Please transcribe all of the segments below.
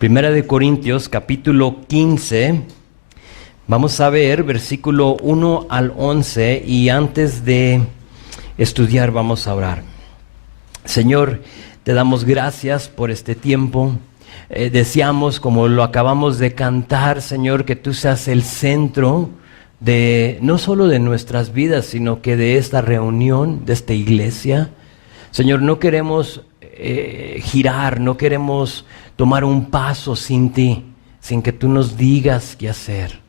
Primera de Corintios, capítulo 15. Vamos a ver versículo 1 al 11 y antes de estudiar vamos a orar. Señor, te damos gracias por este tiempo. Deseamos, como lo acabamos de cantar, Señor, que tú seas el centro de no solo de nuestras vidas, sino que de esta reunión, de esta iglesia. Señor, no queremos girar, no queremos tomar un paso sin ti, sin que tú nos digas qué hacer.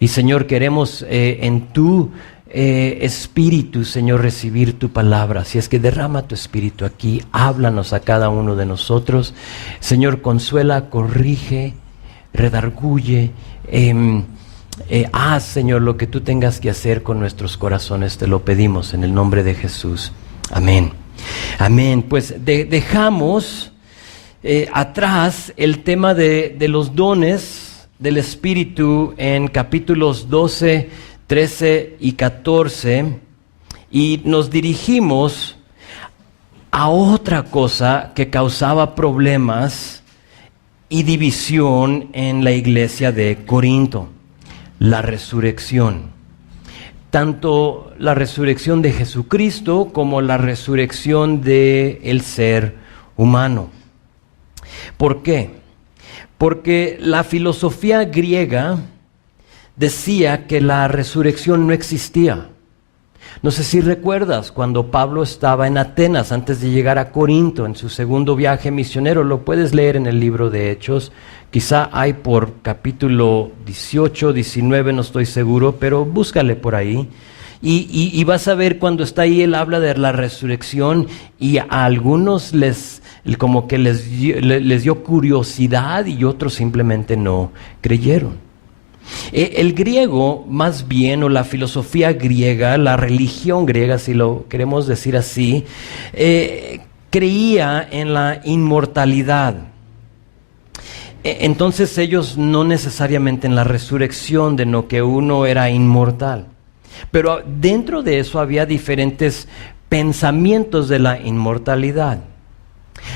Y Señor, queremos en tu espíritu, Señor, recibir tu palabra. Así es que derrama tu espíritu aquí, háblanos a cada uno de nosotros. Señor, consuela, corrige, redarguye, haz, Señor, lo que tú tengas que hacer con nuestros corazones. Te lo pedimos en el nombre de Jesús. Amén. Amén. Pues dejamos atrás el tema de los dones del Espíritu en capítulos 12, 13 y 14 y nos dirigimos a otra cosa que causaba problemas y división en la iglesia de Corinto: la resurrección. Tanto la resurrección de Jesucristo como la resurrección del ser humano. ¿Por qué? Porque la filosofía griega decía que la resurrección no existía. No sé si recuerdas cuando Pablo estaba en Atenas antes de llegar a Corinto en su segundo viaje misionero. Lo puedes leer en el libro de Hechos. Quizá hay por capítulo 18, 19, no estoy seguro, pero búscale por ahí. Y vas a ver cuando está ahí, él habla de la resurrección y a algunos les dio curiosidad y otros simplemente no creyeron. El griego, más bien, o la filosofía griega, la religión griega, si lo queremos decir así, creía en la inmortalidad. Entonces ellos no necesariamente en la resurrección, de lo que uno era inmortal. Pero dentro de eso había diferentes pensamientos de la inmortalidad.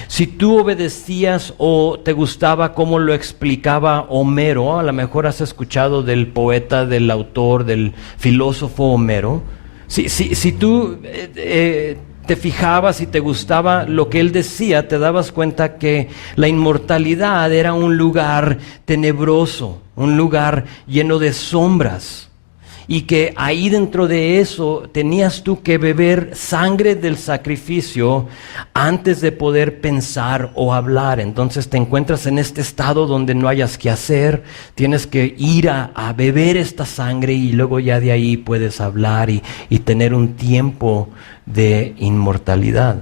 Si tú obedecías o te gustaba cómo lo explicaba Homero, a lo mejor has escuchado del poeta, del autor, del filósofo Homero. Si tú te fijabas y te gustaba lo que él decía, te dabas cuenta que la inmortalidad era un lugar tenebroso, un lugar lleno de sombras. Y que ahí dentro de eso tenías tú que beber sangre del sacrificio antes de poder pensar o hablar. Entonces te encuentras en este estado donde no hayas que hacer, tienes que ir a beber esta sangre y luego ya de ahí puedes hablar y tener un tiempo de inmortalidad.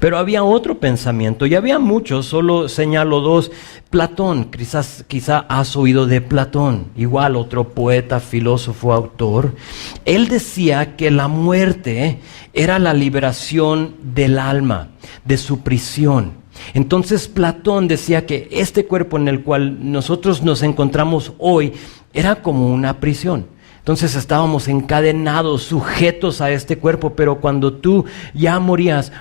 Pero había otro pensamiento y había muchos, solo señalo dos. Platón, quizá has oído de Platón, igual otro poeta, filósofo, autor. Él decía que la muerte era la liberación del alma, de su prisión. Entonces Platón decía que este cuerpo en el cual nosotros nos encontramos hoy era como una prisión. Entonces estábamos encadenados, sujetos a este cuerpo, pero cuando tú ya morías,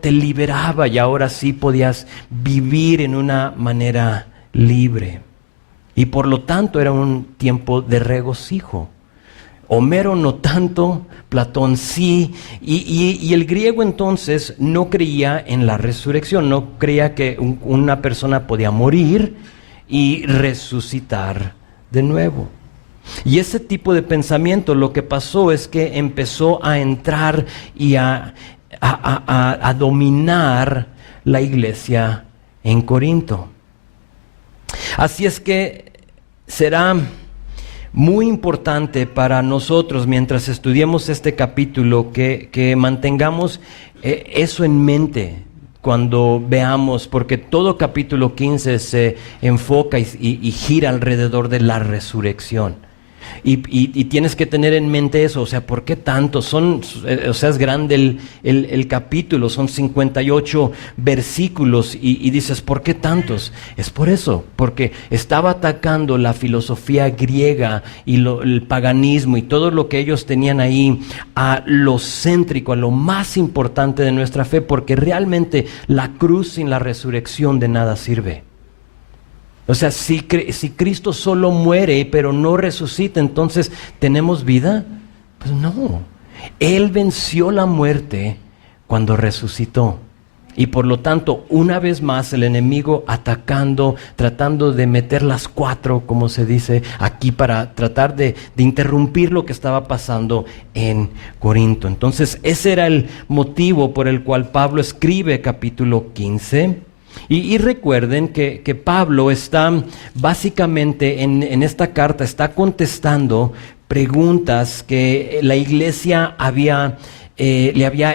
te liberaba y ahora sí podías vivir en una manera libre. Y por lo tanto era un tiempo de regocijo. Homero no tanto, Platón sí, y el griego entonces no creía en la resurrección, no creía que una persona podía morir y resucitar de nuevo. Y ese tipo de pensamiento, lo que pasó es que empezó a entrar y a dominar la iglesia en Corinto. Así es que será muy importante para nosotros mientras estudiemos este capítulo que mantengamos eso en mente cuando veamos, porque todo capítulo 15 se enfoca y gira alrededor de la resurrección. Y tienes que tener en mente eso, o sea, ¿por qué tanto? Es grande el capítulo, son 58 versículos y dices, ¿por qué tantos? Es por eso, porque estaba atacando la filosofía griega y el paganismo y todo lo que ellos tenían ahí a lo céntrico, a lo más importante de nuestra fe, porque realmente la cruz sin la resurrección de nada sirve. O sea, si Cristo solo muere pero no resucita, entonces ¿tenemos vida? Pues no. Él venció la muerte cuando resucitó. Y por lo tanto, una vez más, el enemigo atacando, tratando de meter las cuatro, como se dice aquí, para tratar de interrumpir lo que estaba pasando en Corinto. Entonces, ese era el motivo por el cual Pablo escribe capítulo 15. Y recuerden que Pablo está básicamente en esta carta, está contestando preguntas que la iglesia le había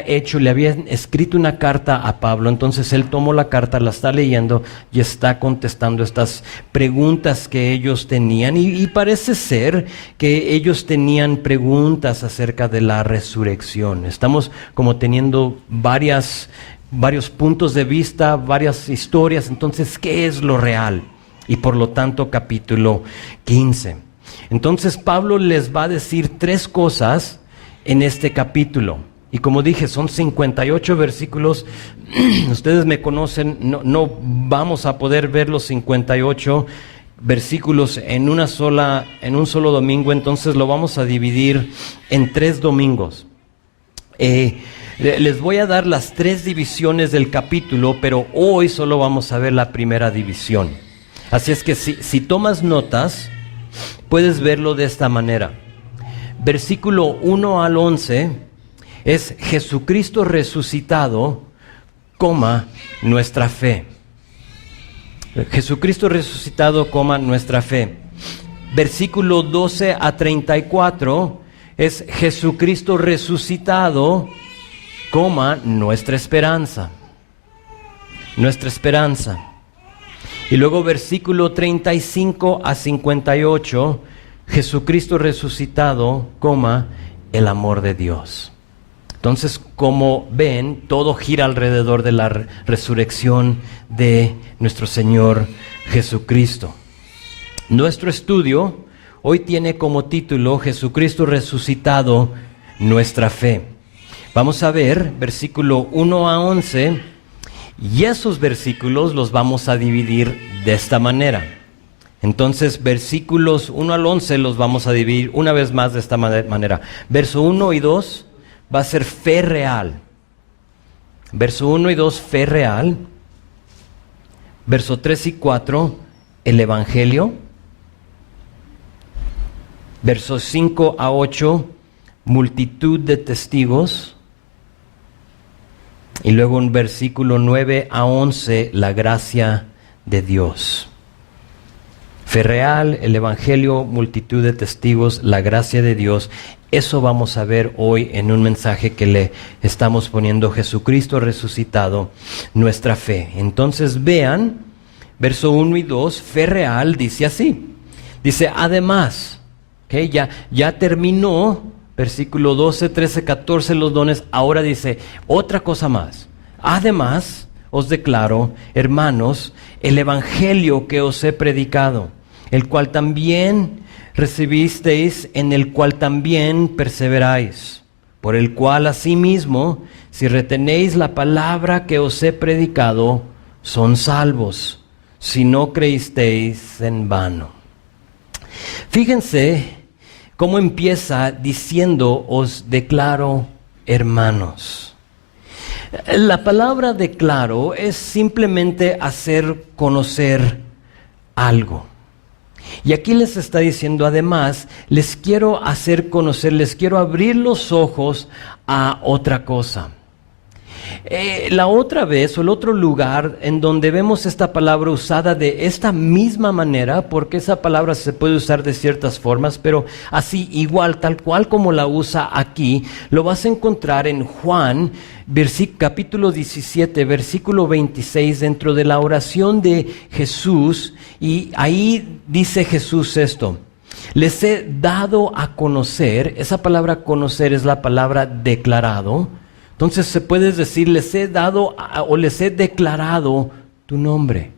escrito una carta a Pablo. Entonces él tomó la carta, la está leyendo y está contestando estas preguntas que ellos tenían. Y parece ser que ellos tenían preguntas acerca de la resurrección. Estamos como teniendo varios puntos de vista, varias historias. Entonces, ¿qué es lo real? Y por lo tanto, capítulo 15. Entonces Pablo les va a decir 3 cosas en este capítulo. Y como dije, son 58 versículos. Ustedes me conocen, no vamos a poder ver los 58 versículos en un solo domingo. Entonces lo vamos a dividir en 3 domingos. Les voy a dar las 3 divisiones del capítulo, pero hoy solo vamos a ver la primera división. Así es que si tomas notas, puedes verlo de esta manera. Versículo 1 al 11 es Jesucristo resucitado, nuestra fe. Jesucristo resucitado, nuestra fe. Versículo 12 a 34 es Jesucristo resucitado, nuestra esperanza. Nuestra esperanza. Y luego versículo 35 a 58, Jesucristo resucitado, el amor de Dios. Entonces, como ven, todo gira alrededor de la resurrección de nuestro Señor Jesucristo. Nuestro estudio hoy tiene como título Jesucristo resucitado, nuestra fe. Vamos a ver versículo 1 a 11 y esos versículos los vamos a dividir de esta manera. Entonces, versículos 1 al 11 los vamos a dividir una vez más de esta manera. Verso 1 y 2 va a ser fe real. Verso 1 y 2, fe real. Verso 3 y 4, el Evangelio. Versos 5 a 8, multitud de testigos. Y luego en versículo 9 a 11, la gracia de Dios. Fe real, el Evangelio, multitud de testigos, la gracia de Dios. Eso vamos a ver hoy en un mensaje que le estamos poniendo Jesucristo resucitado, nuestra fe. Entonces vean, verso 1 y 2, fe real dice así. Dice, además, ¿okay? ya terminó, versículo 12, 13, 14 los dones. Ahora dice, otra cosa más. Además, os declaro, hermanos, el evangelio que os he predicado, el cual también recibisteis, en el cual también perseveráis, por el cual asimismo, si retenéis la palabra que os he predicado, son salvos, si no creísteis en vano. Fíjense cómo empieza diciendo, os declaro hermanos. La palabra declaro es simplemente hacer conocer algo. Y aquí les está diciendo, además, les quiero hacer conocer, les quiero abrir los ojos a otra cosa. La otra vez, o el otro lugar en donde vemos esta palabra usada de esta misma manera, porque esa palabra se puede usar de ciertas formas, pero así igual, tal cual como la usa aquí, lo vas a encontrar en Juan, capítulo 17, versículo 26, dentro de la oración de Jesús, y ahí dice Jesús esto: les he dado a conocer. Esa palabra conocer es la palabra declarado. Entonces se puede decir, les he dado o les he declarado tu nombre.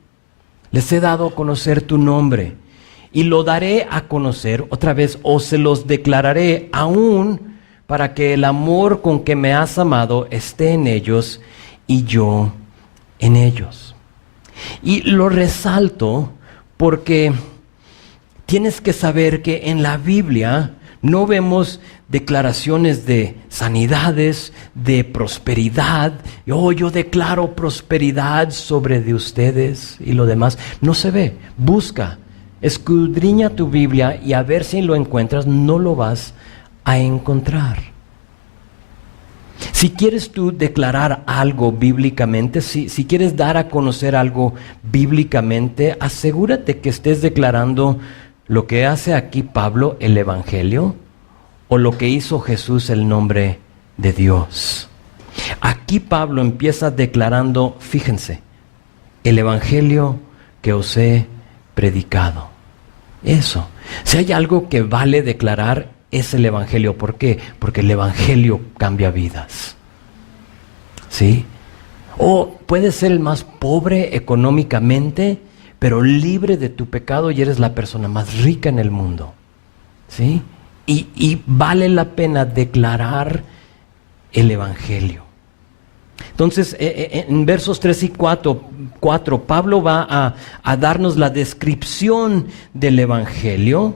Les he dado a conocer tu nombre. Y lo daré a conocer, otra vez, o se los declararé aún para que el amor con que me has amado esté en ellos y yo en ellos. Y lo resalto porque tienes que saber que en la Biblia no vemos declaraciones de sanidades, de prosperidad. Yo declaro prosperidad sobre de ustedes y lo demás. No se ve. Busca, escudriña tu Biblia y a ver si lo encuentras. No lo vas a encontrar. Si quieres tú declarar algo bíblicamente, si quieres dar a conocer algo bíblicamente, asegúrate que estés declarando lo que hace aquí Pablo, el Evangelio, o lo que hizo Jesús, el nombre de Dios. Aquí Pablo empieza declarando, fíjense, el Evangelio que os he predicado. Eso. Si hay algo que vale declarar, es el Evangelio. ¿Por qué? Porque el Evangelio cambia vidas. ¿Sí? O puedes ser el más pobre económicamente, pero libre de tu pecado y eres la persona más rica en el mundo. ¿Sí? Y vale la pena declarar el Evangelio. Entonces, en versos 3 y 4 Pablo va a darnos la descripción del Evangelio.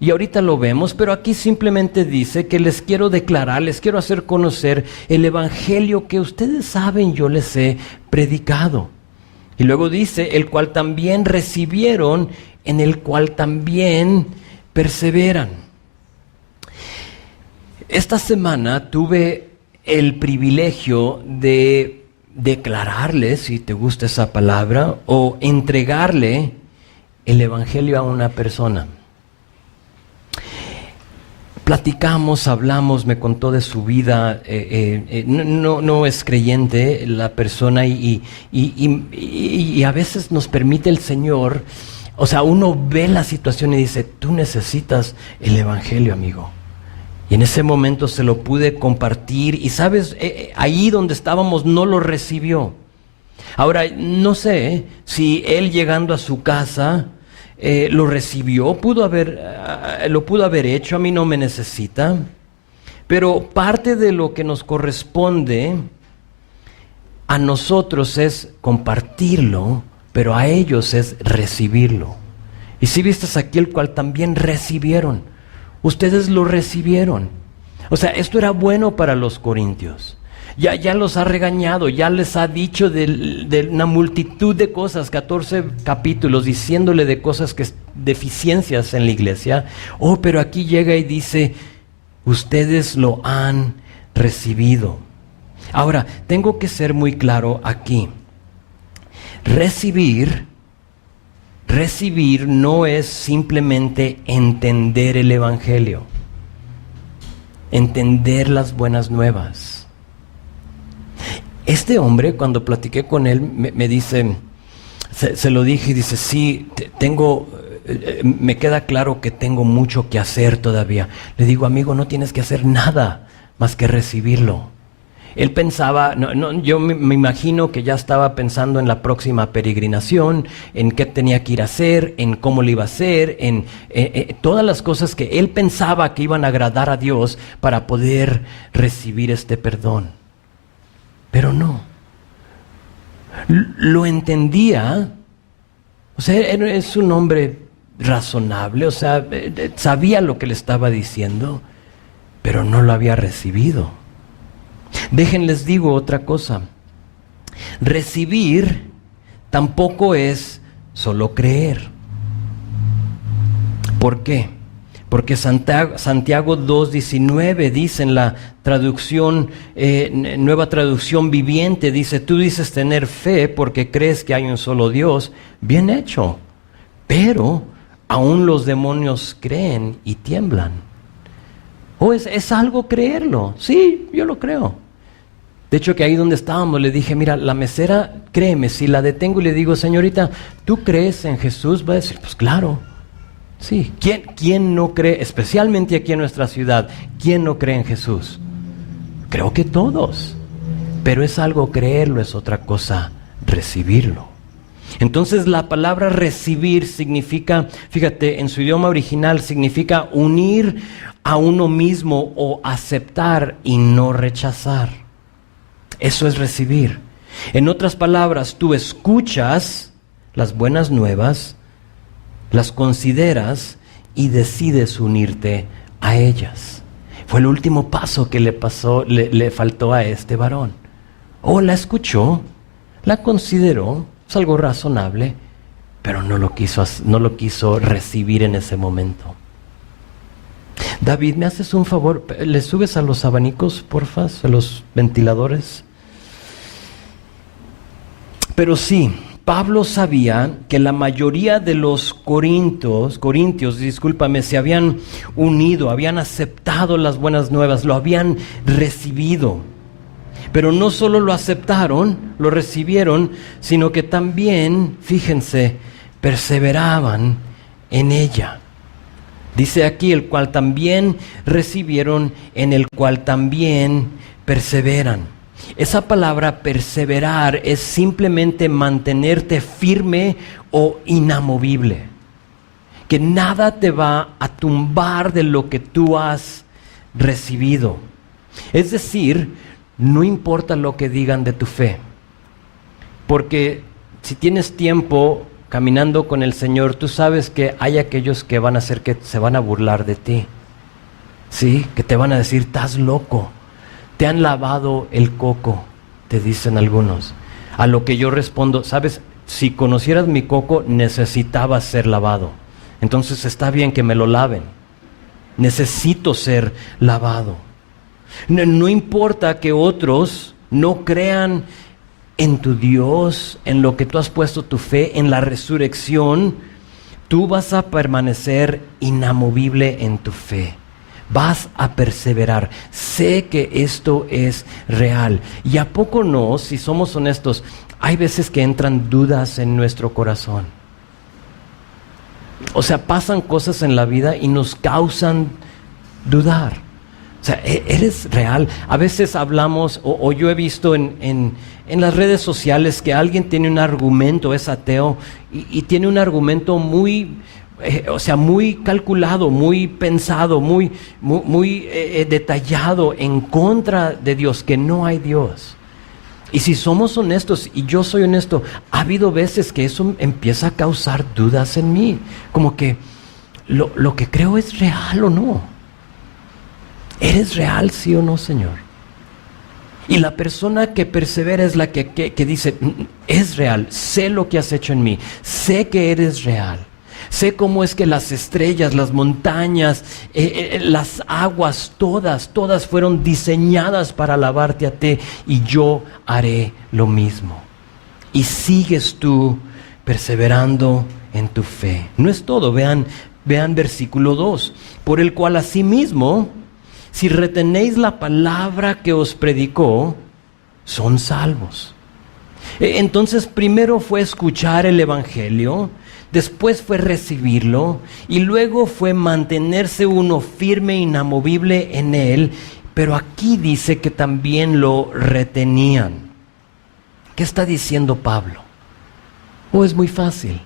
Y ahorita lo vemos, pero aquí simplemente dice que les quiero declarar, les quiero hacer conocer el Evangelio que ustedes saben yo les he predicado. Y luego dice, el cual también recibieron, en el cual también perseveran. Esta semana tuve el privilegio de declararles, si te gusta esa palabra, o entregarle el Evangelio a una persona. Platicamos, hablamos, me contó de su vida, no es creyente la persona y a veces nos permite el Señor, o sea, uno ve la situación y dice, tú necesitas el Evangelio, amigo. Y en ese momento se lo pude compartir y sabes, ahí donde estábamos no lo recibió. Ahora, no sé si él llegando a su casa lo recibió, lo pudo haber hecho, a mí no me necesita, pero parte de lo que nos corresponde a nosotros es compartirlo, pero a ellos es recibirlo. Y si viste aquí el cual también recibieron, ustedes lo recibieron. O sea, esto era bueno para los corintios. Ya los ha regañado, ya les ha dicho de una multitud de cosas, 14 capítulos, diciéndole de cosas, deficiencias en la iglesia. Pero aquí llega y dice, ustedes lo han recibido. Ahora, tengo que ser muy claro aquí. Recibir no es simplemente entender el Evangelio, entender las buenas nuevas. Este hombre, cuando platiqué con él, me dice, se lo dije y dice, sí, me queda claro que tengo mucho que hacer todavía. Le digo, amigo, no tienes que hacer nada más que recibirlo. Él pensaba, yo me imagino que ya estaba pensando en la próxima peregrinación, en qué tenía que ir a hacer, en cómo lo iba a hacer, en todas las cosas que él pensaba que iban a agradar a Dios para poder recibir este perdón. Pero no. Lo entendía. O sea, es un hombre razonable, o sea, sabía lo que le estaba diciendo, pero no lo había recibido. Déjenles digo otra cosa. Recibir tampoco es solo creer. ¿Por qué? Porque Santiago 2:19 dice en la traducción, nueva traducción viviente, dice, tú dices tener fe porque crees que hay un solo Dios. Bien hecho. Pero aún los demonios creen y tiemblan. ¿Es algo creerlo? Sí, yo lo creo. De hecho, que ahí donde estábamos le dije, mira, la mesera, créeme, si la detengo y le digo, señorita, ¿tú crees en Jesús? Va a decir, pues claro. Sí, ¿quién no cree, especialmente aquí en nuestra ciudad, quién no cree en Jesús? Creo que todos, pero es algo creerlo, es otra cosa recibirlo. Entonces la palabra recibir significa, fíjate, en su idioma original significa unir a uno mismo o aceptar y no rechazar. Eso es recibir. En otras palabras, tú escuchas las buenas nuevas, las consideras y decides unirte a ellas. Fue el último paso que le faltó a este varón. La escuchó, la consideró, es algo razonable, pero no lo quiso recibir en ese momento. David, ¿me haces un favor? ¿Le subes a los abanicos, porfa, a los ventiladores? Pero sí, Pablo sabía que la mayoría de los corintios, se habían unido, habían aceptado las buenas nuevas, lo habían recibido. Pero no solo lo aceptaron, lo recibieron, sino que también, fíjense, perseveraban en ella. Dice aquí, el cual también recibieron, en el cual también perseveran. Esa palabra perseverar es simplemente mantenerte firme o inamovible. Que nada te va a tumbar de lo que tú has recibido. Es decir, no importa lo que digan de tu fe. Porque si tienes tiempo caminando con el Señor, tú sabes que hay aquellos que van a hacer que se van a burlar de ti. Sí, que te van a decir, estás loco. Te han lavado el coco, te dicen algunos. A lo que yo respondo, sabes, si conocieras mi coco, necesitaba ser lavado. Entonces está bien que me lo laven. Necesito ser lavado. No importa que otros no crean en tu Dios, en lo que tú has puesto tu fe, en la resurrección, tú vas a permanecer inamovible en tu fe. Vas a perseverar. Sé que esto es real. ¿Y a poco no, si somos honestos, hay veces que entran dudas en nuestro corazón? O sea, pasan cosas en la vida y nos causan dudar. O sea, ¿eres real? A veces hablamos, o yo he visto en las redes sociales que alguien tiene un argumento, es ateo, y tiene un argumento muy calculado, muy pensado, muy detallado en contra de Dios, que no hay Dios. Y si somos honestos, y yo soy honesto, ha habido veces que eso empieza a causar dudas en mí, como que lo que creo es real o no. ¿Eres real, sí o no, Señor? Y la persona que persevera es la que dice, es real, sé lo que has hecho en mí, sé que eres real. Sé cómo es que las estrellas, las montañas, las aguas, todas fueron diseñadas para alabarte a ti, y yo haré lo mismo. Y sigues tú perseverando en tu fe. No es todo, vean versículo 2. Por el cual asimismo, si retenéis la palabra que os predicó, son salvos. Entonces primero fue escuchar el evangelio, después fue recibirlo, y luego fue mantenerse uno firme e inamovible en él. Pero aquí dice que también lo retenían. ¿Qué está diciendo Pablo? Es muy fácil.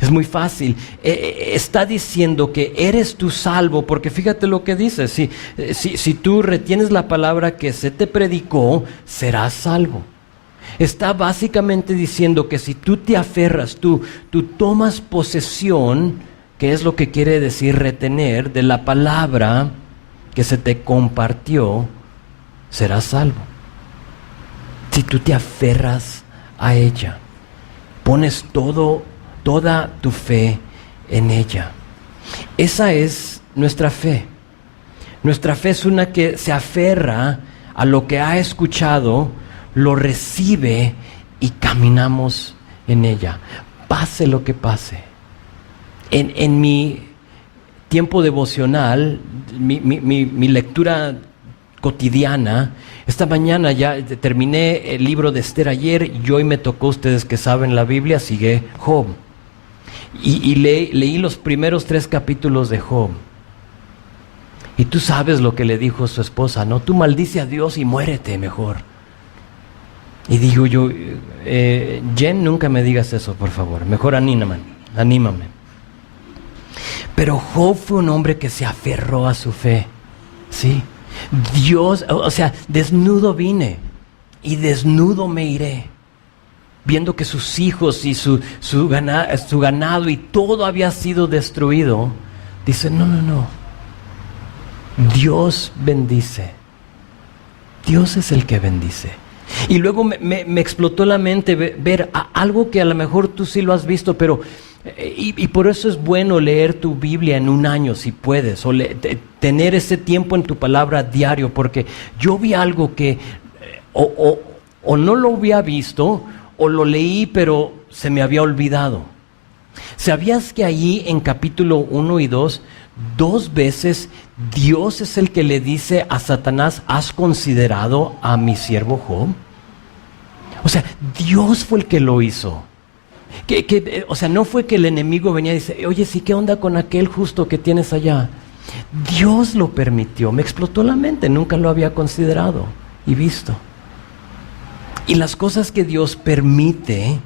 Es muy fácil. Está diciendo que eres tú salvo, porque fíjate lo que dice. Si tú retienes la palabra que se te predicó, serás salvo. Está básicamente diciendo que si tú te aferras, tú tomas posesión, que es lo que quiere decir retener, de la palabra que se te compartió, serás salvo. Si tú te aferras a ella, pones toda tu fe en ella. Esa es nuestra fe. Nuestra fe es una que se aferra a lo que ha escuchado, lo recibe y caminamos en ella, pase lo que pase. En mi tiempo devocional, mi lectura cotidiana, esta mañana ya terminé el libro de Esther ayer, y hoy me tocó, ustedes que saben la Biblia, sigue Job. Y leí los primeros 3 capítulos de Job. Y tú sabes lo que le dijo su esposa, ¿no? Tú maldice a Dios y muérete mejor. Y digo yo, Jen, nunca me digas eso, por favor. Mejor anímame. Pero Job fue un hombre que se aferró a su fe. ¿Sí? Dios, desnudo vine y desnudo me iré. viendo que sus hijos y su ganado y todo había sido destruido, dice, no, Dios bendice. Dios es el que bendice. Y luego me explotó la mente ver algo que a lo mejor tú sí lo has visto, pero y por eso es bueno leer tu Biblia en un año si puedes, o tener ese tiempo en tu palabra diario, porque yo vi algo que o no lo había visto, o lo leí pero se me había olvidado. ¿Sabías que allí en capítulo 1 y 2, 2 veces Dios es el que le dice a Satanás, ¿has considerado a mi siervo Job? O sea, Dios fue el que lo hizo. O sea, no fue que el enemigo venía y dice, oye, sí, ¿qué onda con aquel justo que tienes allá? Dios lo permitió. Me explotó la mente, nunca lo había considerado y visto. Y las cosas que Dios permite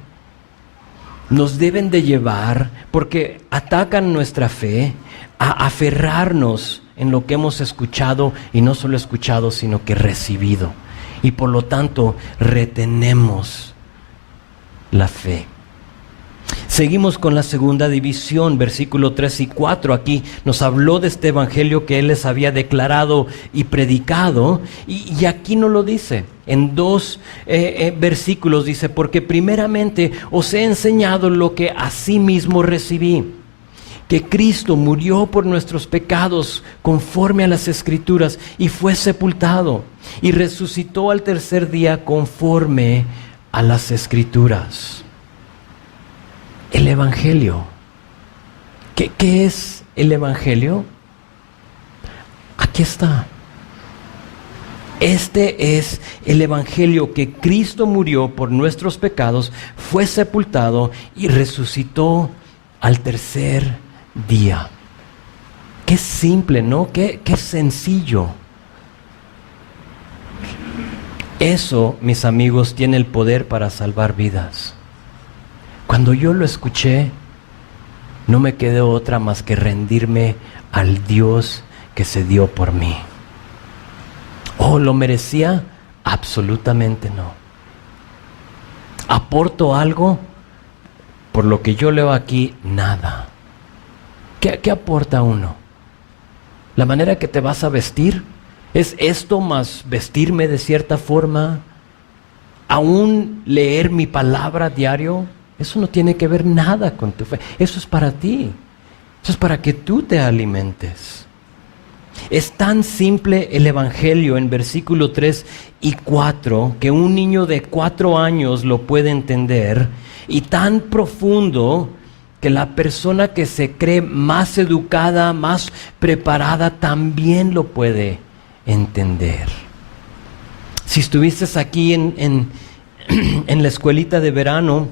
nos deben de llevar, porque atacan nuestra fe, a aferrarnos en lo que hemos escuchado, y no solo escuchado, sino que recibido. Y por lo tanto, retenemos la fe. Seguimos con la segunda división, versículo 3 y 4. Aquí nos habló de este evangelio que Él les había declarado y predicado, y aquí no lo dice. En 2 versículos dice, porque primeramente os he enseñado lo que asimismo recibí, que Cristo murió por nuestros pecados conforme a las Escrituras, y fue sepultado, y resucitó al tercer día conforme a las Escrituras. El Evangelio. ¿Qué es el Evangelio? Aquí está. Este es el Evangelio, que Cristo murió por nuestros pecados, fue sepultado y resucitó al tercer día. Qué simple, ¿no? Qué sencillo. Eso, mis amigos, tiene el poder para salvar vidas. Cuando yo lo escuché, no me quedó otra más que rendirme al Dios que se dio por mí. ¿Oh, lo merecía? Absolutamente no. ¿Aporto algo? Por lo que yo leo aquí, nada. ¿Qué aporta uno? ¿La manera que te vas a vestir? ¿Es esto más vestirme de cierta forma? ¿Aún leer mi palabra diario? Eso no tiene que ver nada con tu fe. Eso es para ti. Eso es para que tú te alimentes. Es tan simple el Evangelio en versículo 3 y 4 que un niño de 4 años lo puede entender, y tan profundo que la persona que se cree más educada, más preparada, también lo puede entender. Si estuviste aquí en la escuelita de verano,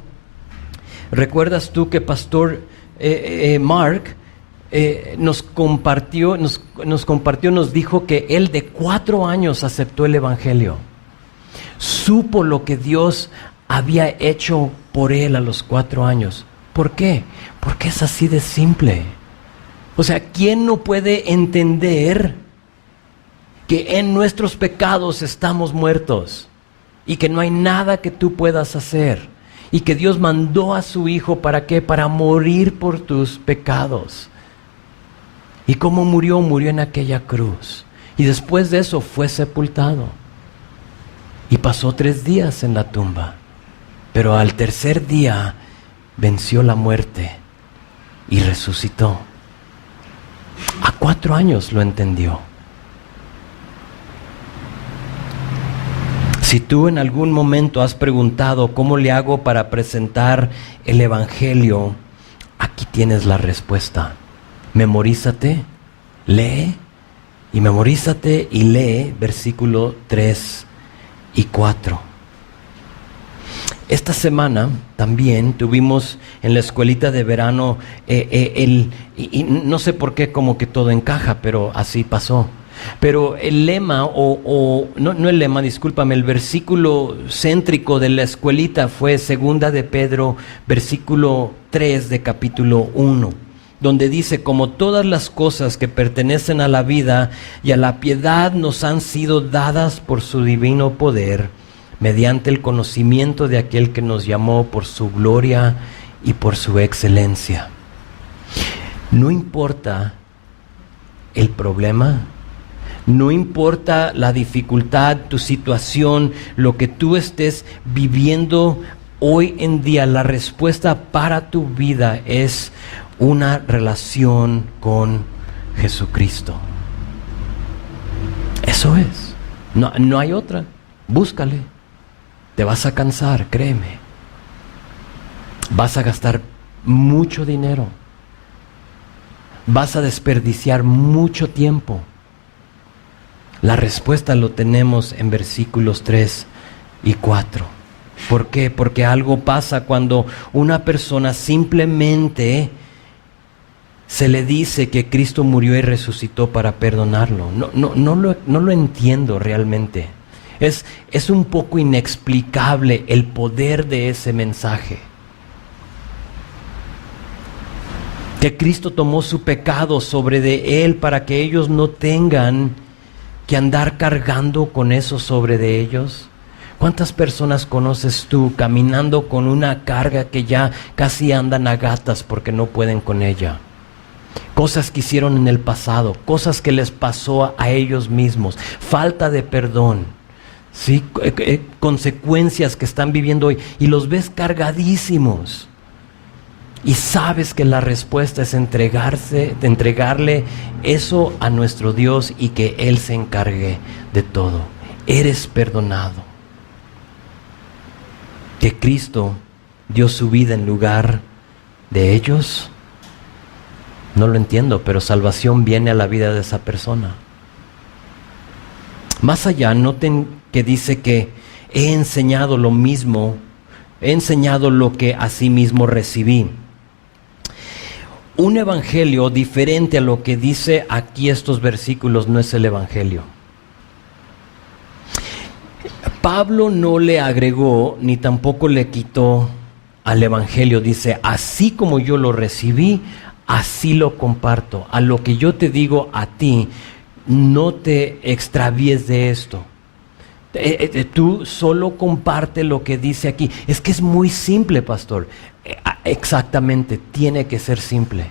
¿recuerdas tú que Pastor Mark nos compartió, nos dijo que él de 4 años aceptó el Evangelio? Supo lo que Dios había hecho por él a los 4 años. ¿Por qué? Porque es así de simple. O sea, ¿quién no puede entender que en nuestros pecados estamos muertos y que no hay nada que tú puedas hacer, y que Dios mandó a su Hijo ¿para qué? Para morir por tus pecados? ¿Y cómo murió? Murió en aquella cruz, y después de eso fue sepultado y pasó 3 días en la tumba, pero al tercer día venció la muerte y resucitó. A 4 años lo entendió. Si tú en algún momento has preguntado ¿cómo le hago para presentar el Evangelio?, aquí tienes la respuesta. Memorízate, lee y memorízate y lee versículo 3 y 4. Esta semana también tuvimos en la escuelita de verano y no sé por qué como que todo encaja, pero así pasó. Pero el lema, no el lema, discúlpame, el versículo céntrico de la escuelita fue 2 de Pedro, versículo 3 de capítulo 1, donde dice: como todas las cosas que pertenecen a la vida y a la piedad nos han sido dadas por su divino poder, mediante el conocimiento de aquel que nos llamó por su gloria y por su excelencia. No importa el problema, no importa la dificultad, tu situación, lo que tú estés viviendo hoy en día, la respuesta para tu vida es una relación con Jesucristo. Eso es. No hay otra. Búscale. Te vas a cansar, créeme. Vas a gastar mucho dinero. Vas a desperdiciar mucho tiempo. La respuesta lo tenemos en versículos 3 y 4. ¿Por qué? Porque algo pasa cuando una persona simplemente se le dice que Cristo murió y resucitó para perdonarlo. No lo entiendo realmente. Es un poco inexplicable el poder de ese mensaje. Que Cristo tomó su pecado sobre de él para que ellos no tengan que andar cargando con eso sobre de ellos. ¿Cuántas personas conoces tú caminando con una carga que ya casi andan a gatas porque no pueden con ella? Cosas que hicieron en el pasado, cosas que les pasó a ellos mismos, falta de perdón, ¿sí? Consecuencias que están viviendo hoy y los ves cargadísimos. Y sabes que la respuesta es entregarle eso a nuestro Dios y que Él se encargue de todo. Eres perdonado. Que Cristo dio su vida en lugar de ellos. No lo entiendo, pero salvación viene a la vida de esa persona. Más allá, noten que dice que he enseñado lo mismo, he enseñado lo que asimismo recibí. Un evangelio diferente a lo que dice aquí estos versículos no es el evangelio. Pablo no le agregó ni tampoco le quitó al evangelio. Dice, así como yo lo recibí, así lo comparto. A lo que yo te digo a ti, no te extravíes de esto. Tú solo comparte lo que dice aquí. Es que es muy simple, pastor. Exactamente, tiene que ser simple.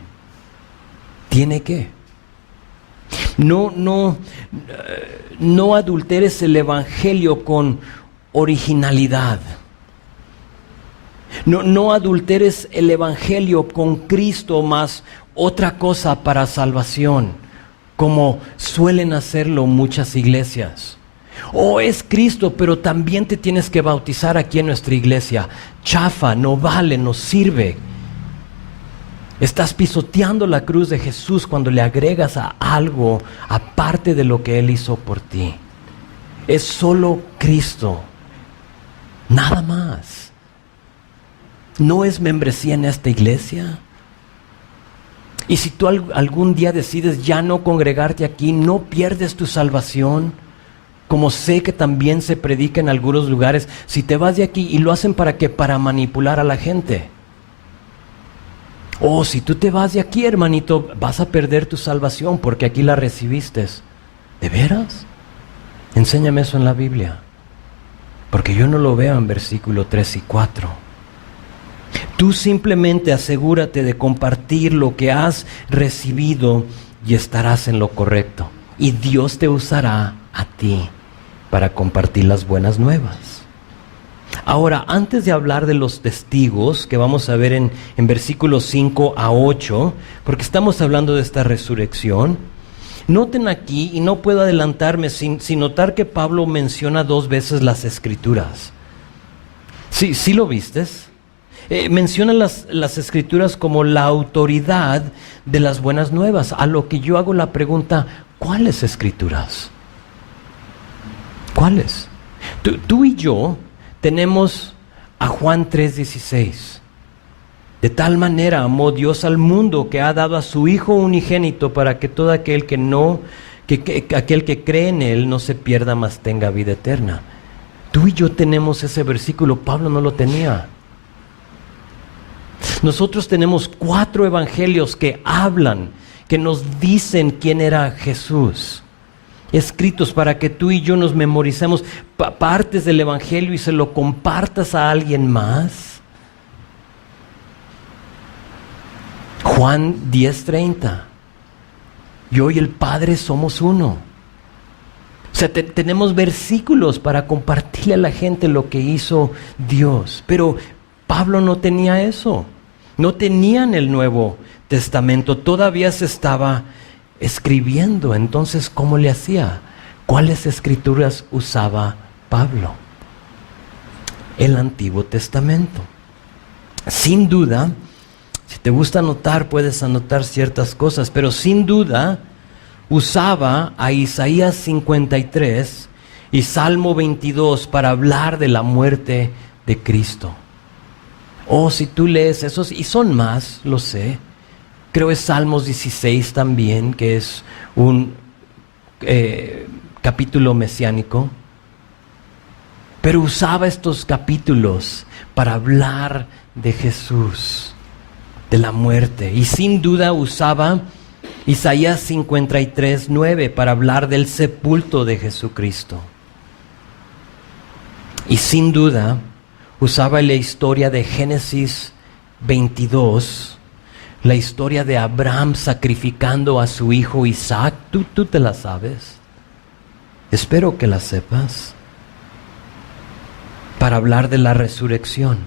Tiene que. No adulteres el evangelio con originalidad. No adulteres el evangelio con Cristo más otra cosa para salvación, como suelen hacerlo muchas iglesias. Es Cristo, pero también te tienes que bautizar aquí en nuestra iglesia. Chafa, no vale, no sirve. Estás pisoteando la cruz de Jesús cuando le agregas a algo aparte de lo que Él hizo por ti. Es solo Cristo, nada más. ¿No es membresía en esta iglesia? Y si tú algún día decides ya no congregarte aquí, no pierdes tu salvación. Como sé que también se predica en algunos lugares, si te vas de aquí y lo hacen ¿para qué? Para manipular a la gente. Si tú te vas de aquí, hermanito, vas a perder tu salvación porque aquí la recibiste. ¿De veras? Enséñame eso en la Biblia, porque yo no lo veo en versículo 3 y 4. Tú simplemente asegúrate de compartir lo que has recibido y estarás en lo correcto. Y Dios te usará a ti para compartir las buenas nuevas. Ahora, antes de hablar de los testigos, que vamos a ver en versículos 5 a 8, porque estamos hablando de esta resurrección, noten aquí, y no puedo adelantarme sin notar que Pablo menciona 2 veces las Escrituras. ¿Sí lo vistes? Menciona las Escrituras como la autoridad de las buenas nuevas, a lo que yo hago la pregunta, ¿cuáles Escrituras? ¿Cuáles? Tú y yo tenemos a Juan 3:16. De tal manera amó Dios al mundo que ha dado a su Hijo unigénito para que todo aquel aquel que cree en Él no se pierda, mas tenga vida eterna. Tú y yo tenemos ese versículo, Pablo no lo tenía. Nosotros tenemos 4 evangelios que hablan, que nos dicen quién era Jesús. escritos para que tú y yo nos memoricemos partes del Evangelio y se lo compartas a alguien más. Juan 10:30. Yo y el Padre somos uno. O sea, tenemos versículos para compartirle a la gente lo que hizo Dios. Pero Pablo no tenía eso. No tenían el Nuevo Testamento. Todavía se estaba escribiendo. Entonces, ¿cómo le hacía? ¿Cuáles escrituras usaba Pablo? El Antiguo Testamento. Sin duda, si te gusta anotar, puedes anotar ciertas cosas, pero sin duda usaba a Isaías 53 y Salmo 22 para hablar de la muerte de Cristo. Si tú lees esos, y son más, lo sé, creo es Salmos 16 también, que es un capítulo mesiánico, pero usaba estos capítulos para hablar de Jesús, de la muerte, y sin duda usaba Isaías 53:9 para hablar del sepulcro de Jesucristo. Y sin duda usaba la historia de Génesis 22, la historia de Abraham sacrificando a su hijo Isaac. Tú te la sabes. Espero que la sepas. Para hablar de la resurrección.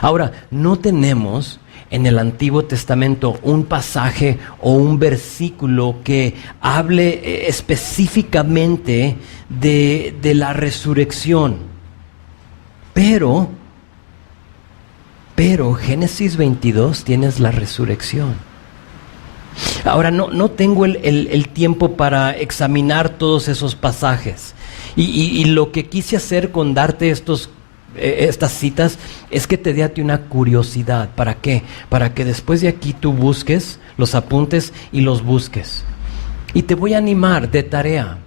Ahora, no tenemos en el Antiguo Testamento un pasaje o un versículo que hable específicamente de la resurrección. Pero Génesis 22 tienes la resurrección. Ahora, no tengo el tiempo para examinar todos esos pasajes. Y lo que quise hacer con darte estas citas es que te dé a ti una curiosidad. ¿Para qué? Para que después de aquí tú busques, los apuntes y los busques. Y te voy a animar de tarea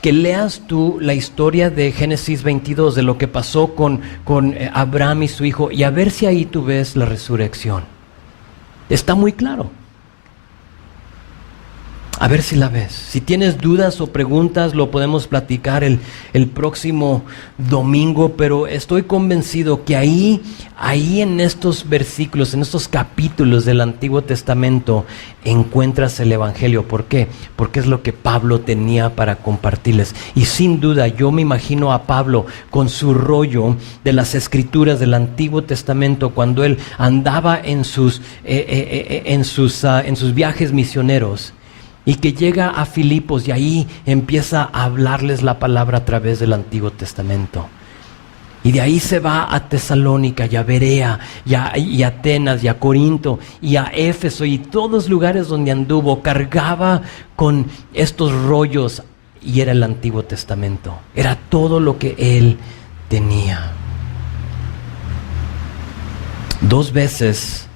que leas tú la historia de Génesis 22, de lo que pasó con Abraham y su hijo, y a ver si ahí tú ves la resurrección. Está muy claro. A ver si la ves. Si tienes dudas o preguntas, lo podemos platicar el próximo domingo, pero estoy convencido que ahí en estos versículos, en estos capítulos del Antiguo Testamento, encuentras el Evangelio. ¿Por qué? Porque es lo que Pablo tenía para compartirles. Y sin duda, yo me imagino a Pablo con su rollo de las Escrituras del Antiguo Testamento, cuando él andaba en sus viajes misioneros, y que llega a Filipos y ahí empieza a hablarles la palabra a través del Antiguo Testamento. Y de ahí se va a Tesalónica y a Berea y a Atenas y a Corinto y a Éfeso y todos lugares donde anduvo. Cargaba con estos rollos y era el Antiguo Testamento. Era todo lo que él tenía. 2 veces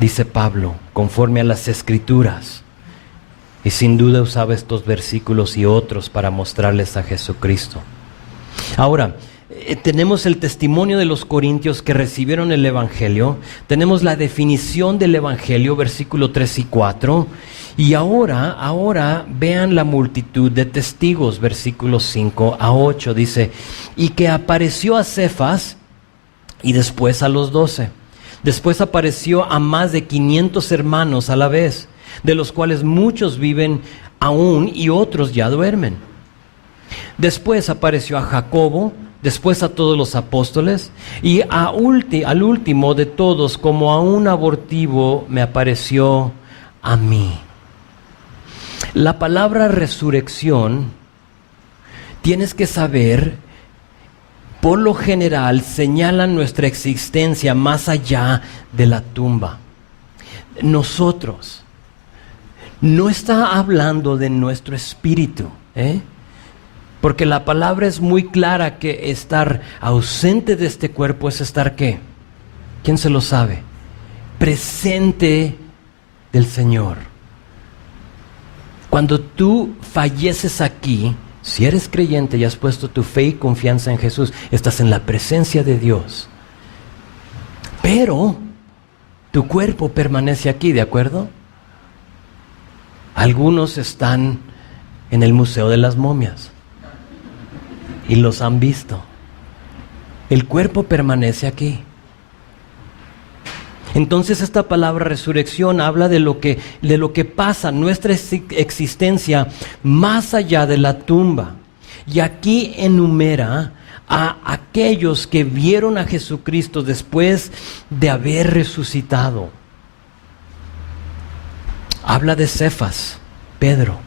dice Pablo, conforme a las Escrituras, y sin duda usaba estos versículos y otros para mostrarles a Jesucristo. Ahora, tenemos el testimonio de los corintios que recibieron el Evangelio, tenemos la definición del Evangelio, versículo 3 y 4, y ahora vean la multitud de testigos, versículos 5 a 8, dice, y que apareció a Cefas y después a los 12. Después apareció a más de 500 hermanos a la vez, de los cuales muchos viven aún y otros ya duermen. Después apareció a Jacobo, después a todos los apóstoles, y al último de todos, como a un abortivo, me apareció a mí. La palabra resurrección, tienes que saber, por lo general señalan nuestra existencia más allá de la tumba. Nosotros, no está hablando de nuestro espíritu, porque la palabra es muy clara que estar ausente de este cuerpo es estar ¿qué? ¿Quién se lo sabe? Presente del Señor. Cuando tú falleces aquí, si eres creyente y has puesto tu fe y confianza en Jesús, estás en la presencia de Dios. Pero tu cuerpo permanece aquí, ¿de acuerdo? Algunos están en el Museo de las Momias y los han visto. El cuerpo permanece aquí. Entonces esta palabra resurrección habla de lo que pasa, nuestra existencia más allá de la tumba. Y aquí enumera a aquellos que vieron a Jesucristo después de haber resucitado. Habla de Cefas, Pedro.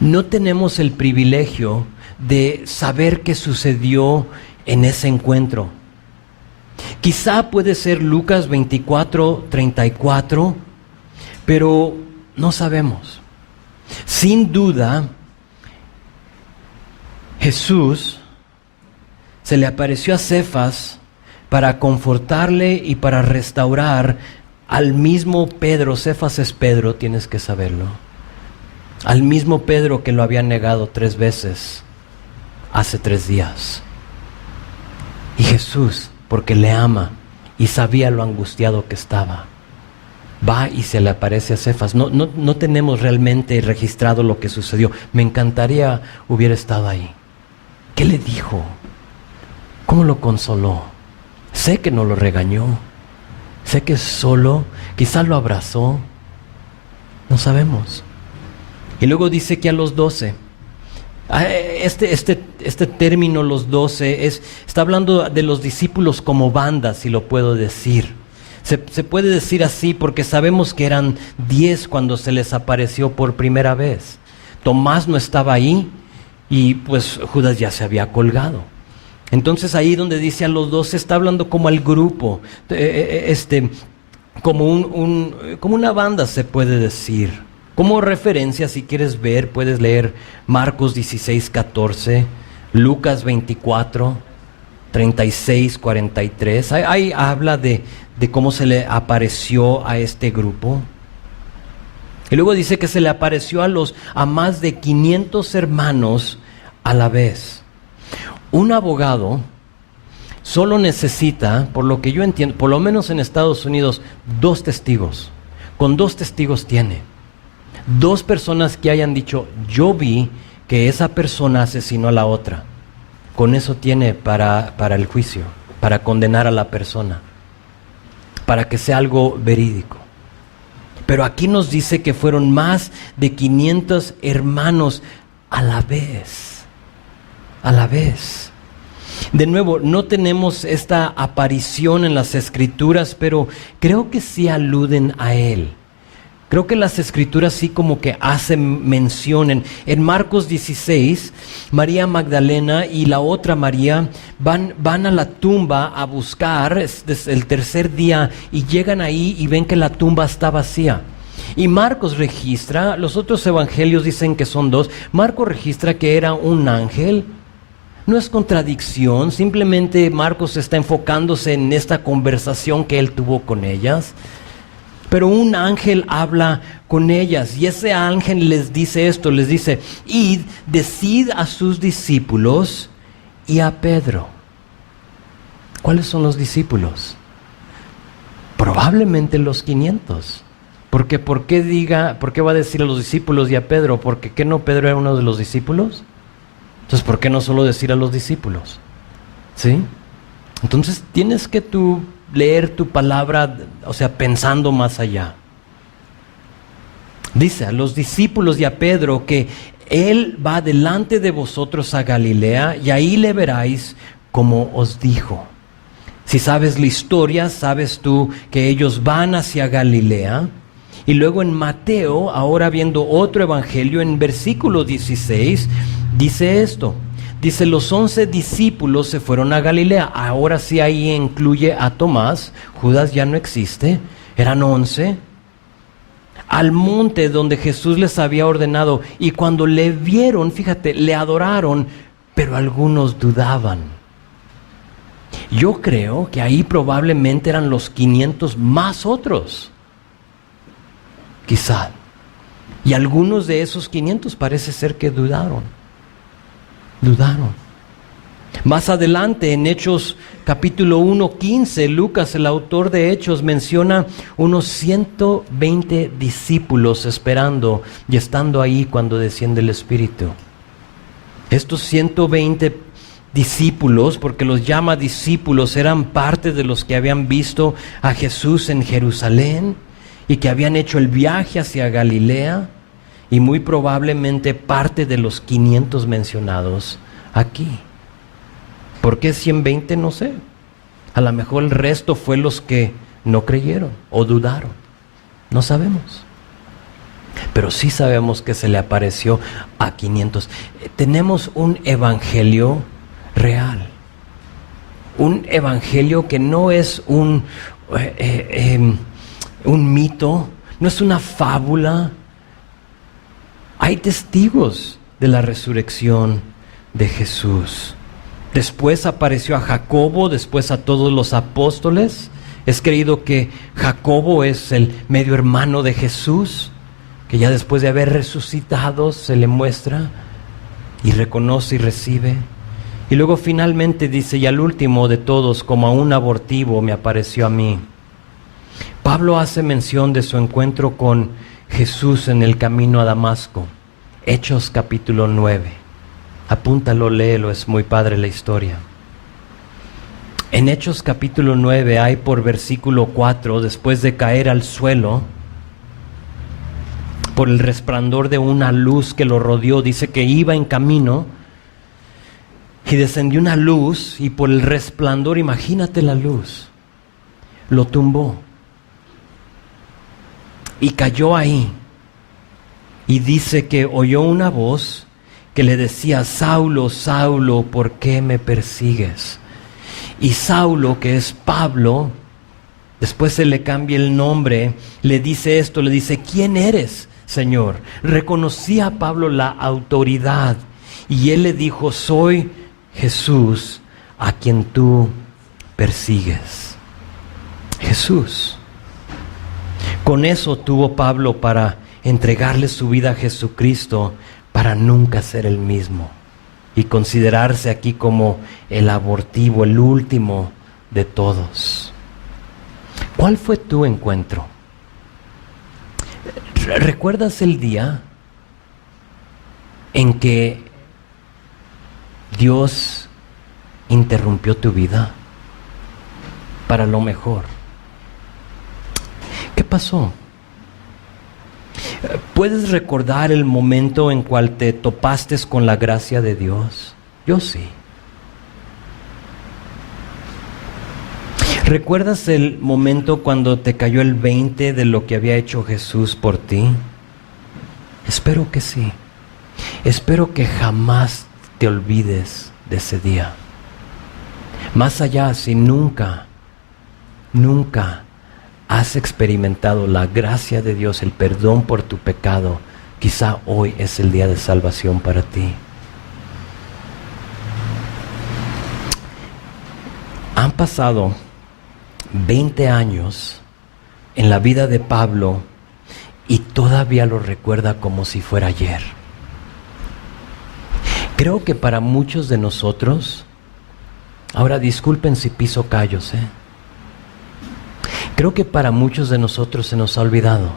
No tenemos el privilegio de saber qué sucedió en ese encuentro. Quizá puede ser Lucas 24:34, pero no sabemos. Sin duda, Jesús se le apareció a Cefas para confortarle y para restaurar al mismo Pedro. Cefas es Pedro, tienes que saberlo. Al mismo Pedro que lo había negado 3 veces hace 3 días. Y Jesús, porque le ama y sabía lo angustiado que estaba, va y se le aparece a Cefas. No tenemos realmente registrado lo que sucedió. Me encantaría hubiera estado ahí. ¿Qué le dijo? ¿Cómo lo consoló? Sé que no lo regañó. Sé que solo, quizás lo abrazó. No sabemos. Y luego dice que a los 12. Este término, los 12, está hablando de los discípulos como banda, si lo puedo decir. Se puede decir así porque sabemos que eran 10 cuando se les apareció por primera vez. Tomás no estaba ahí y pues Judas ya se había colgado. Entonces ahí donde dice a los 12 está hablando como al grupo, como una banda se puede decir. Como referencia, si quieres ver, puedes leer Marcos 16:14, Lucas 24:36-43. Ahí habla de cómo se le apareció a este grupo. Y luego dice que se le apareció a más de 500 hermanos a la vez. Un abogado solo necesita, por lo que yo entiendo, por lo menos en Estados Unidos, 2 testigos. Con 2 testigos tiene. 2 personas que hayan dicho, yo vi que esa persona asesinó a la otra. Con eso tiene para el juicio, para condenar a la persona, para que sea algo verídico. Pero aquí nos dice que fueron más de 500 hermanos a la vez. A la vez. De nuevo, no tenemos esta aparición en las Escrituras, pero creo que sí aluden a él. Creo que las Escrituras sí como que hacen mención. En Marcos 16, María Magdalena y la otra María van a la tumba a buscar, es el tercer día, y llegan ahí y ven que la tumba está vacía. Y Marcos registra, los otros evangelios dicen que son 2, Marcos registra que era un ángel. No es contradicción, simplemente Marcos está enfocándose en esta conversación que él tuvo con ellas. Pero un ángel habla con ellas y ese ángel les dice esto, les dice, id, decid a sus discípulos y a Pedro. ¿Cuáles son los discípulos? Probablemente los 500. Porque ¿por qué va a decir a los discípulos y a Pedro? Porque ¿qué no Pedro era uno de los discípulos? Entonces, ¿por qué no solo decir a los discípulos? ¿Sí? Entonces, tienes que tú leer tu palabra, o sea, pensando más allá. Dice a los discípulos y a Pedro que Él va delante de vosotros a Galilea y ahí le veráis como os dijo. Si sabes la historia, sabes tú que ellos van hacia Galilea. Y luego en Mateo, ahora viendo otro evangelio, en versículo 16, dice esto. Dice, los 11 discípulos se fueron a Galilea. Ahora sí ahí incluye a Tomás. Judas ya no existe. Eran 11. Al monte donde Jesús les había ordenado. Y cuando le vieron, fíjate, le adoraron, pero algunos dudaban. Yo creo que ahí probablemente eran los 500 más otros. Quizá. Y algunos de esos 500 parece ser que dudaron. Más adelante, en Hechos capítulo 1:15, Lucas, el autor de Hechos, menciona unos 120 discípulos esperando y estando ahí cuando desciende el Espíritu. Estos 120 discípulos, porque los llama discípulos, eran parte de los que habían visto a Jesús en Jerusalén y que habían hecho el viaje hacia Galilea, y muy probablemente parte de los 500 mencionados aquí. ¿Por qué 120? No sé. A lo mejor el resto fue los que no creyeron o dudaron. No sabemos. Pero sí sabemos que se le apareció a 500. Tenemos un evangelio real. Un evangelio que no es un mito, no es una fábula. Hay testigos de la resurrección de Jesús. Después apareció a Jacobo, después a todos los apóstoles. Es creído que Jacobo es el medio hermano de Jesús, que ya después de haber resucitado se le muestra y reconoce y recibe. Y luego finalmente dice, y al último de todos, como a un abortivo me apareció a mí. Pablo hace mención de su encuentro con Jesús en el camino a Damasco. Hechos capítulo 9. Apúntalo, léelo, es muy padre la historia. En Hechos capítulo 9 hay por versículo 4, después de caer al suelo, por el resplandor de una luz que lo rodeó, dice que iba en camino y descendió una luz, y por el resplandor, imagínate la luz, lo tumbó y cayó ahí. Y dice que oyó una voz que le decía, Saulo, Saulo, ¿por qué me persigues? Y Saulo, que es Pablo, después se le cambia el nombre, le dice esto, le dice, ¿quién eres, Señor? Reconocía a Pablo la autoridad, y él le dijo, soy Jesús, a quien tú persigues. Jesús. Con eso tuvo Pablo para entregarle su vida a Jesucristo, para nunca ser el mismo y considerarse aquí como el abortivo, el último de todos. ¿Cuál fue tu encuentro? ¿Recuerdas el día en que Dios interrumpió tu vida para lo mejor? ¿Qué pasó? ¿Puedes recordar el momento en cual te topaste con la gracia de Dios? Yo sí. ¿Recuerdas el momento cuando te cayó el 20 de lo que había hecho Jesús por ti? Espero que sí. Espero que jamás te olvides de ese día. Más allá, si nunca has experimentado la gracia de Dios, el perdón por tu pecado, quizá hoy es el día de salvación para ti. Han pasado 20 años en la vida de Pablo y todavía lo recuerda como si fuera ayer. Creo que para muchos de nosotros, ahora disculpen si piso callos, creo que para muchos de nosotros se nos ha olvidado.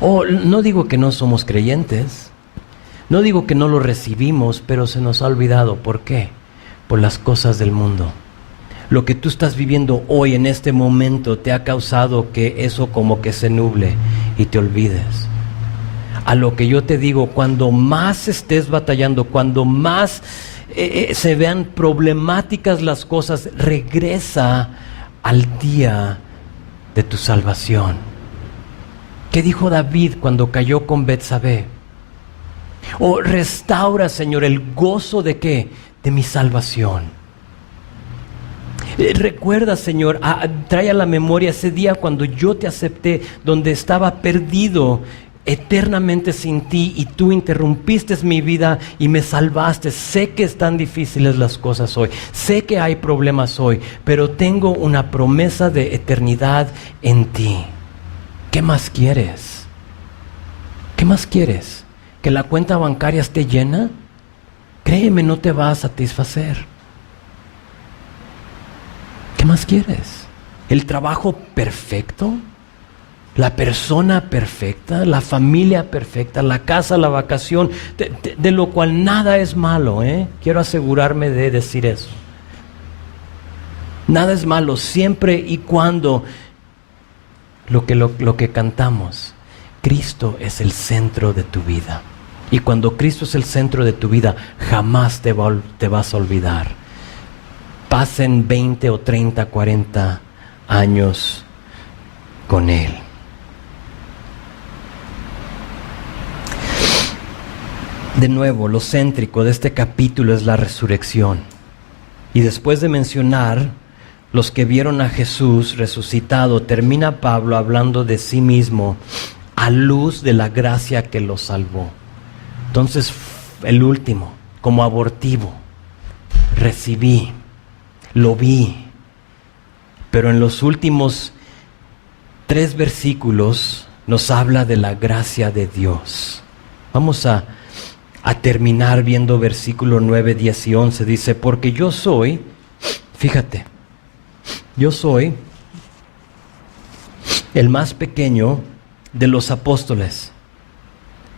No digo que no somos creyentes, no digo que no lo recibimos, pero se nos ha olvidado. ¿Por qué? Por las cosas del mundo. Lo que tú estás viviendo hoy en este momento te ha causado que eso como que se nuble y te olvides. A lo que yo te digo, cuando más estés batallando, cuando más se vean problemáticas las cosas, regresa al día de tu salvación. ¿Qué dijo David cuando cayó con Betsabé? Restaura, Señor, el gozo de ¿qué? De mi salvación. Recuerda, Señor, trae a la memoria ese día cuando yo te acepté, donde estaba perdido eternamente sin ti, y tú interrumpiste mi vida y me salvaste. Sé que están difíciles las cosas hoy, sé que hay problemas hoy, pero tengo una promesa de eternidad en ti. ¿Qué más quieres? ¿Qué más quieres? ¿Que la cuenta bancaria esté llena? créeme, no te va a satisfacer. ¿Qué más quieres? ¿El trabajo perfecto? ¿La persona perfecta? ¿La familia perfecta? ¿La casa, la vacación? De lo cual nada es malo, ¿eh? Quiero asegurarme de decir eso. Nada es malo siempre y cuando lo que cantamos, Cristo es el centro de tu vida. Y cuando Cristo es el centro de tu vida, jamás te vas a olvidar. Pasen 20 o 30, 40 años con Él. De nuevo, lo céntrico de este capítulo es la resurrección. Y después de mencionar los que vieron a Jesús resucitado, termina Pablo hablando de sí mismo a luz de la gracia que lo salvó. Entonces, el último, como abortivo, recibí, lo vi, pero en los últimos 3 versículos nos habla de la gracia de Dios. Vamos a terminar viendo versículos 9, 10 y 11. Dice, porque yo soy, fíjate, yo soy el más pequeño de los apóstoles,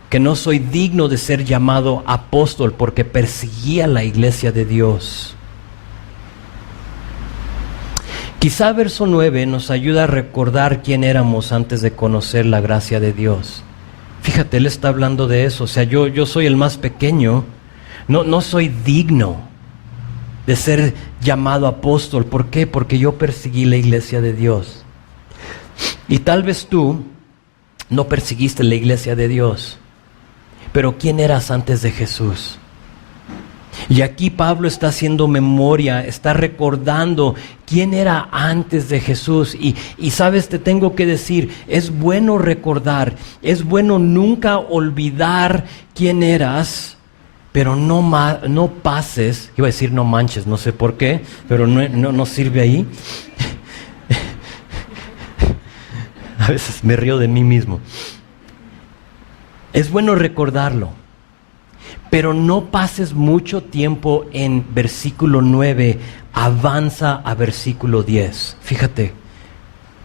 que no soy digno de ser llamado apóstol porque perseguía la iglesia de Dios. Quizá verso 9 nos ayuda a recordar quién éramos antes de conocer la gracia de Dios. Fíjate, él está hablando de eso. O sea, yo soy el más pequeño, no soy digno de ser llamado apóstol. ¿Por qué? Porque yo perseguí la iglesia de Dios. Y tal vez tú no perseguiste la iglesia de Dios, pero ¿quién eras antes de Jesús? Y aquí Pablo está haciendo memoria, está recordando quién era antes de Jesús. Y sabes, te tengo que decir, es bueno recordar, es bueno nunca olvidar quién eras, pero no pases, iba a decir no manches, no sé por qué, pero no sirve ahí. A veces me río de mí mismo. Es bueno recordarlo, pero no pases mucho tiempo en versículo 9, avanza a versículo 10. Fíjate,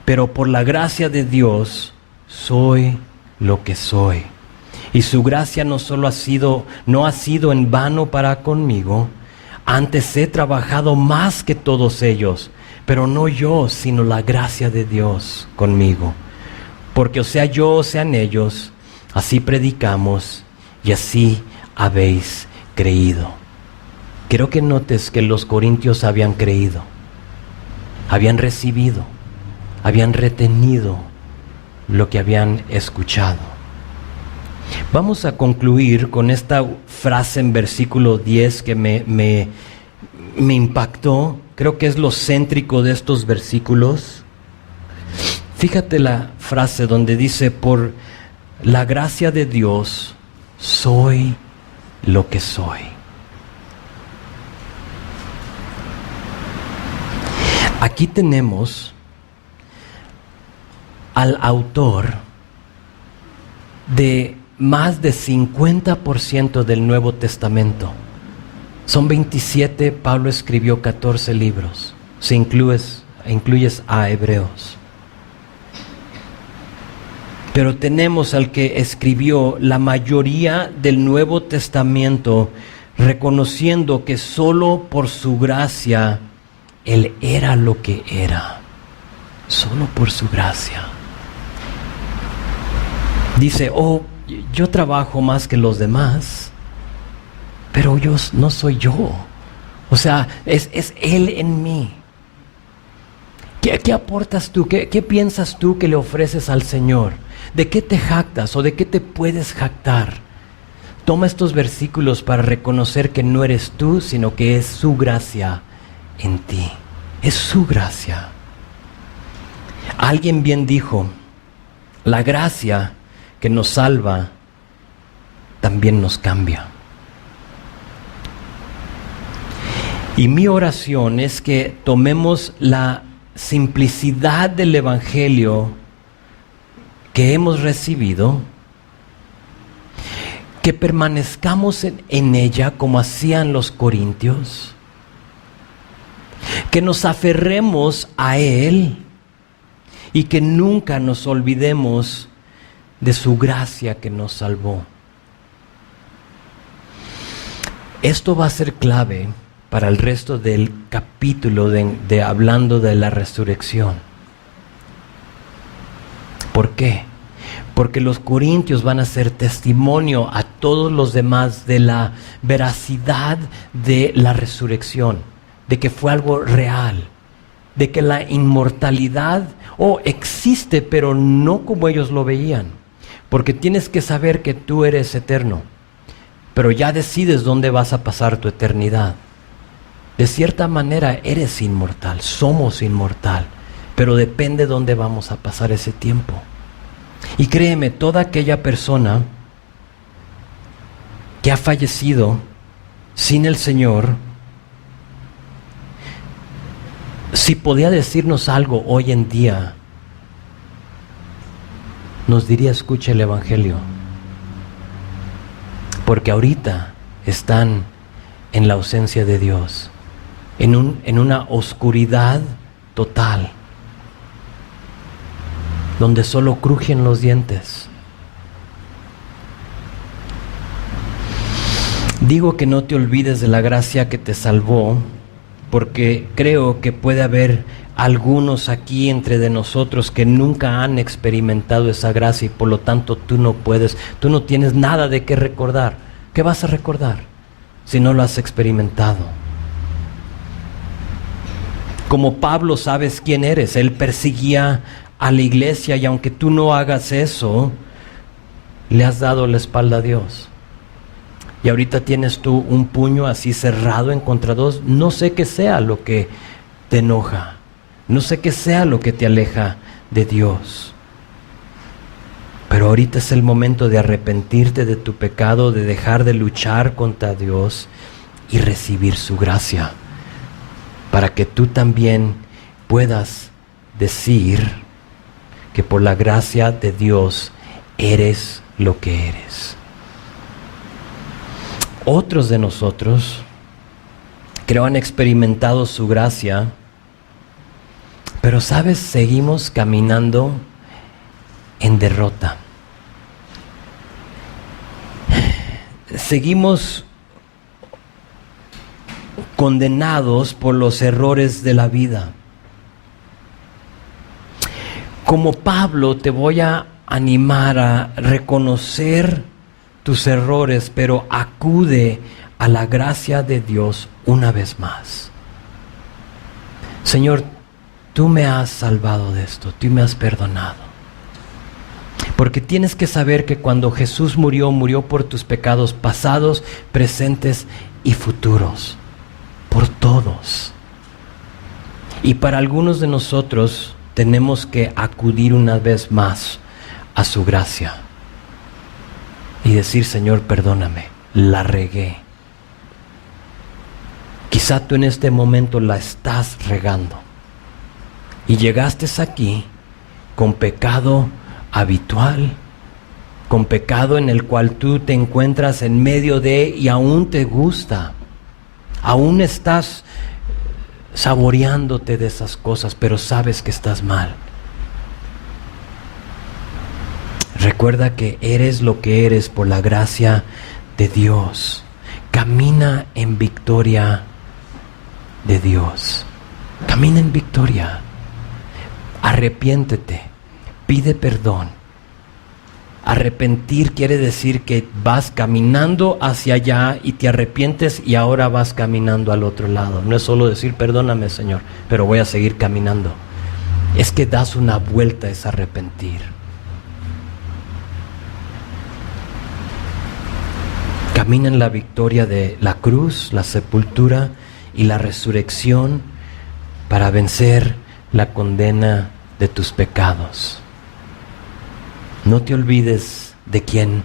pero por la gracia de Dios soy lo que soy. Y su gracia no ha sido en vano para conmigo. Antes he trabajado más que todos ellos, pero no yo, sino la gracia de Dios conmigo. Porque o sea yo o sean ellos, así predicamos y así habéis creído. Quiero que notes que los corintios habían creído, habían recibido, habían retenido lo que habían escuchado. Vamos a concluir con esta frase en versículo 10 que me impactó. Creo que es lo céntrico de estos versículos. Fíjate la frase donde dice, por la gracia de Dios soy lo que soy. Aquí tenemos al autor de más de 50% del Nuevo Testamento. Son 27, Pablo escribió 14 libros, si incluyes a Hebreos. Pero tenemos al que escribió la mayoría del Nuevo Testamento, reconociendo que solo por su gracia Él era lo que era. Solo por su gracia. Dice, yo trabajo más que los demás, pero yo no soy yo. O sea, es Él en mí. ¿Qué aportas tú? ¿Qué piensas tú que le ofreces al Señor? ¿De qué te jactas o de qué te puedes jactar? Toma estos versículos para reconocer que no eres tú, sino que es su gracia en ti. Es su gracia. Alguien bien dijo, la gracia que nos salva también nos cambia. Y mi oración es que tomemos la simplicidad del Evangelio que hemos recibido, que permanezcamos en ella como hacían los corintios, que nos aferremos a Él y que nunca nos olvidemos de su gracia que nos salvó. Esto va a ser clave para el resto del capítulo de hablando de la resurrección. ¿Por qué? Porque los corintios van a ser testimonio a todos los demás de la veracidad de la resurrección, de que fue algo real, de que la inmortalidad existe, pero no como ellos lo veían. Porque tienes que saber que tú eres eterno, pero ya decides dónde vas a pasar tu eternidad. De cierta manera eres inmortal, somos inmortal, pero depende dónde vamos a pasar ese tiempo. Y créeme, toda aquella persona que ha fallecido sin el Señor, si podía decirnos algo hoy en día, nos diría: escucha el Evangelio, porque ahorita están en la ausencia de Dios, en una oscuridad total, donde solo crujen los dientes. Digo que no te olvides de la gracia que te salvó, porque creo que puede haber algunos aquí entre de nosotros que nunca han experimentado esa gracia y por lo tanto tú no tienes nada de qué recordar. ¿Qué vas a recordar si no lo has experimentado? Como Pablo, sabes quién eres. Él perseguía a la iglesia y aunque tú no hagas eso, le has dado la espalda a Dios. Y ahorita tienes tú un puño así cerrado en contra de Dios. No sé qué sea lo que te enoja. No sé qué sea lo que te aleja de Dios. Pero ahorita es el momento de arrepentirte de tu pecado, de dejar de luchar contra Dios y recibir su gracia, para que tú también puedas decir que por la gracia de Dios eres lo que eres. Otros de nosotros creo han experimentado su gracia, pero sabes, seguimos caminando en derrota. Seguimos condenados por los errores de la vida. Como Pablo, te voy a animar a reconocer tus errores, pero acude a la gracia de Dios una vez más. Señor, tú me has salvado de esto, tú me has perdonado. Porque tienes que saber que cuando Jesús murió, murió por tus pecados pasados, presentes y futuros. Por todos. Y para algunos de nosotros tenemos que acudir una vez más a su gracia y decir: Señor, perdóname, la regué. Quizá tú en este momento la estás regando y llegaste aquí con pecado habitual, con pecado en el cual tú te encuentras en medio de y aún te gusta, aún estás saboreándote de esas cosas, pero sabes que estás mal. Recuerda que eres lo que eres por la gracia de Dios. Camina en victoria de Dios. Camina en victoria. Arrepiéntete. Pide perdón. Arrepentir quiere decir que vas caminando hacia allá y te arrepientes y ahora vas caminando al otro lado. No es solo decir: perdóname, Señor, pero voy a seguir caminando. Es que das una vuelta, es arrepentir. Camina en la victoria de la cruz, la sepultura y la resurrección para vencer la condena de tus pecados. No te olvides de quién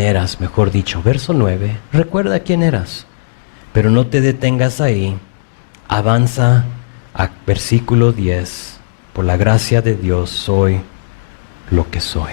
eras, mejor dicho. Verso 9, recuerda quién eras, pero no te detengas ahí. Avanza a versículo 10. Por la gracia de Dios soy lo que soy.